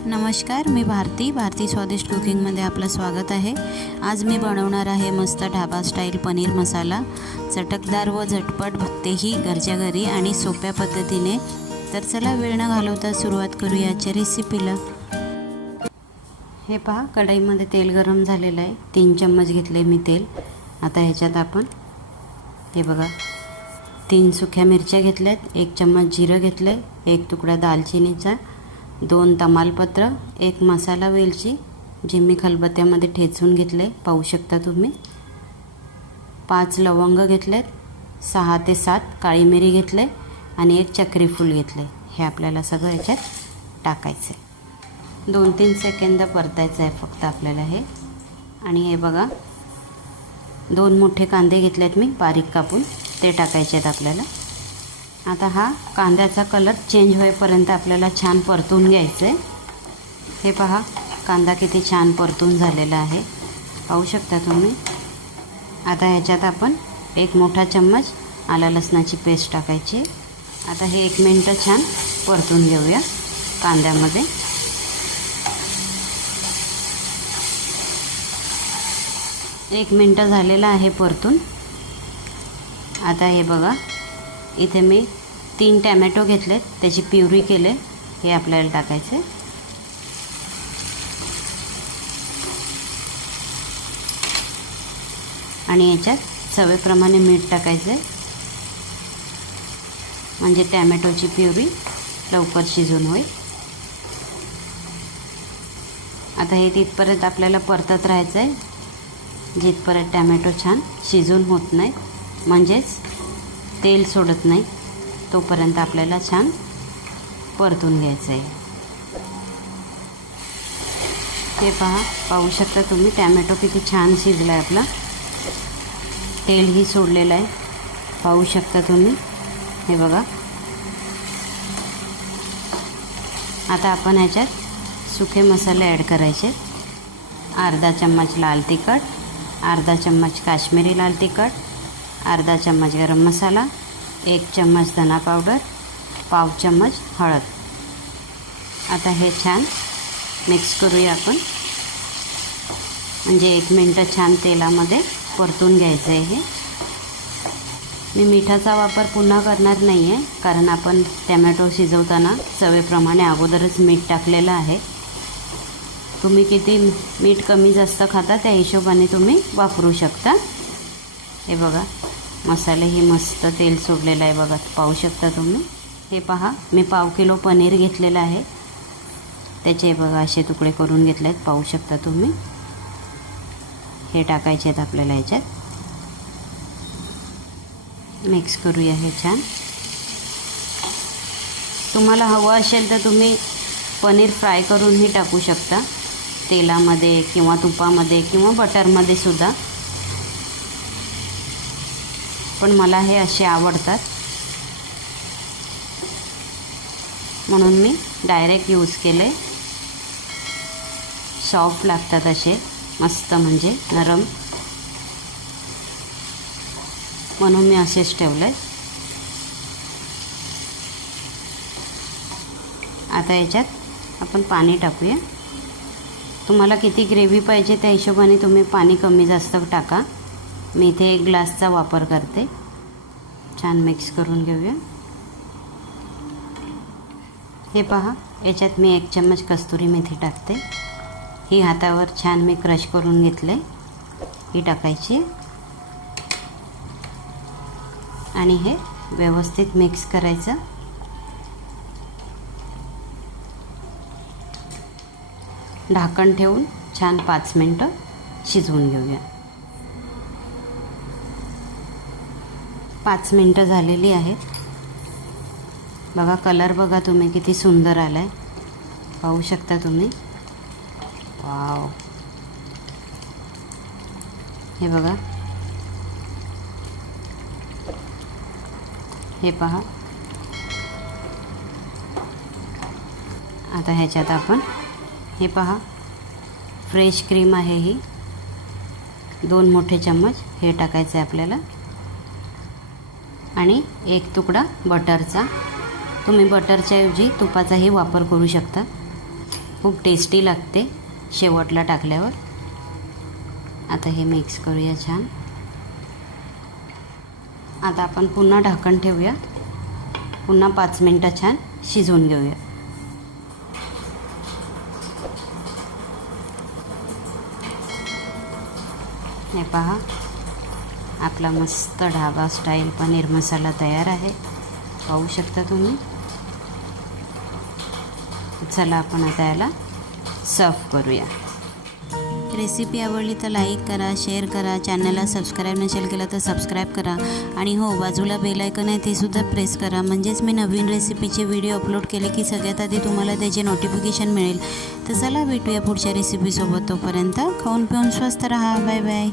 नमस्कार, मी भारती स्वादिष्ट कुकिंगमध्ये आपलं स्वागत आहे। आज मी बनवणार आहे मस्त ढाबा स्टाईल पनीर मसाला, चटकदार व झटपट, तेही घरच्या घरी आणि सोप्या पद्धतीने। तर चला वेळ न घालवता सुरुवात करूया आजच्या रेसिपीला। हे पहा, कढईमध्ये तेल गरम झालेलं आहे। 3 चम्मच घेतले मी तेल। आता ह्याच्यात आपण हे बघा 3 सुक्या मिरच्या घेतल्यात, 1 चम्मच जिरं घेतले, 1 तुकडा दालचिनीचा, 2 तमालपत्र, 1 मसाला वेलची जी मी खलबत्त्यामध्ये ठेचून घेतले, पाहू शकता तुम्ही। 5 लवंग घेतलेत, 6 ते 7 काळी मिरी घेतले आणि 1 चक्री फूल घेतले। हे आपल्याला सगळं याच्यात टाकायचं आहे। 2-3 सेकंद परतायचं आहे फक्त आपल्याला हे। आणि हे बघा 2 मोठे कांदे घेतलेत मी बारीक कापून, ते टाकायचे आहेत आपल्याला। आता हा कांद्याचा कलर चेंज होईपर्यंत आपल्याला छान परतून घ्यायचं आहे। हे पहा, कांदा किती छान परतून झालेला आहे, पाहू शकता तुम्ही। आता ह्याच्यात आपण 1 मोठा चम्मच आला लसणाची पेस्ट टाकायची। आता हे 1 मिनिट छान परतून घेऊया कांद्यामध्ये। एक मिनिट झालेला आहे परतून। आता हे बघा, इथे मी 3 टॅमॅटो घेतलेत, त्याची प्युरी केले, हे आपल्याला टाकायचे। आणि याच्यात चवीप्रमाणे मीठ टाकायचे, म्हणजे टॅमॅटोची प्युरी लवकर शिजून होईल। आता हे तिथपर्यंत आपल्याला परतत राहायचं आहे जिथपर्यंत टॅमॅटो छान शिजून होत नाही, म्हणजेच तेल सोडत नाही, तोपर्यंत आपल्याला छान परतून घ्यायचं आहे। ते पहा, पाहू शकता तुम्ही, टॅमॅटो किती छान शिजला आहे आपला, तेलही सोडलेलं आहे, पाहू शकता तुम्ही। हे बघा, आता आपण ह्याच्यात सुके मसाले ॲड करायचे। अर्धा चम्मच लाल तिखट, अर्धा चम्मच काश्मीरी लाल तिखट, अर्धा चम्मच गरम मसाला, 1 चम्मच धना पावडर, पाव चम्मच हळद। आता हे छान मिक्स करूया आपण, म्हणजे 1 मिनिट छान तेलामध्ये परतून घ्यायचं आहे। हे मी मिठाचा वापर पुन्हा करणार नाही आहे, कारण आपण टॅमॅटो शिजवताना चवीप्रमाणे अगोदरच मीठ टाकलेलं आहे। तुम्ही किती मीठ कमी जास्त खाता त्या हिशोबाने तुम्ही वापरू शकता। हे बघा, मसालेही मस्त तेल सोडलेलं आहे बघा, पाहू शकता तुम्ही। हे पहा, मी पाव किलो पनीर घेतलेलं आहे, त्याचे बघा असे तुकडे करून घेतले आहेत, पाहू शकता तुम्ही। हे टाकायचे आहेत आपल्याला ह्याच्यात, मिक्स करूया हे छान। तुम्हाला हवं असेल तर तुम्ही पनीर फ्राय करूनही टाकू शकता, तेलामध्ये किंवा तुपामध्ये किंवा बटरमध्ये सुद्धा, पण मला हे असे आवडतात म्हणून मी डायरेक्ट यूज केले। सॉफ्ट लागतात असे मस्त, म्हणजे नरम, म्हणून मी असेच ठेवले। आता याच्यात आपण पाणी टाकूया। तुम्हाला किती ग्रेव्ही पाहिजे त्या हिशोबाने तुम्ही पाणी कमी जास्त टाका। मी इथे 1 ग्लासचा वापर करते। छान मिक्स करून घेऊया। हे पहा, याच्यात मी 1 चम्मच कस्तुरी मेथी टाकते, ही हातावर छान मी क्रश करून घेतले, ही टाकायची। आणि हे व्यवस्थित मिक्स करायचं। ढाकण ठेवून छान 5 मिनिटं शिजवून घेऊया। 5 मिनिटं झालेली आहेत बघा, कलर बघा तुम्ही किती सुंदर आला आहे, पाहू शकता तुम्ही। वाव, हे बघा, हे पहा। आता ह्याच्यात आपण हे पहा, फ्रेश क्रीम आहे ही, 2 मोठे चम्मच हे टाकायचं आहे आपल्याला। आणि 1 तुकडा बटरचा, तुम्ही बटरच्या ऐवजी तुपाचाही वापर करू शकता। खूप टेस्टी लागते शेवटला टाकल्यावर. आता हे मिक्स करूया छान. आता आपण पुन्हा ढाकण ठेवूया. पुन्हा 5 मिनटं छान शिजवून घेऊया. हे पहा, आपला मस्त ढाबा स्टाईल पनीर मसाला तयार आहे. पाहू शकता तुम्ही. चला आपण आता याला सर्व करूया. रेसिपी आवडली तर लाईक करा, शेअर करा. चॅनलला सबस्क्राईब नसेल केलं तर सबस्क्राईब करा. आणि हो, बाजूला बेल आयकॉन आहे ते सुद्धा प्रेस करा. म्हणजेच मी नवीन रेसिपीचे व्हिडिओ अपलोड केले की सगळ्यात आधी तुम्हाला त्याचे नोटिफिकेशन मिळेल. तर चला भेटूया पुढच्या रेसिपीसोबत. तोपर्यंत खाऊन पिऊन स्वस्त राहा. Bye bye.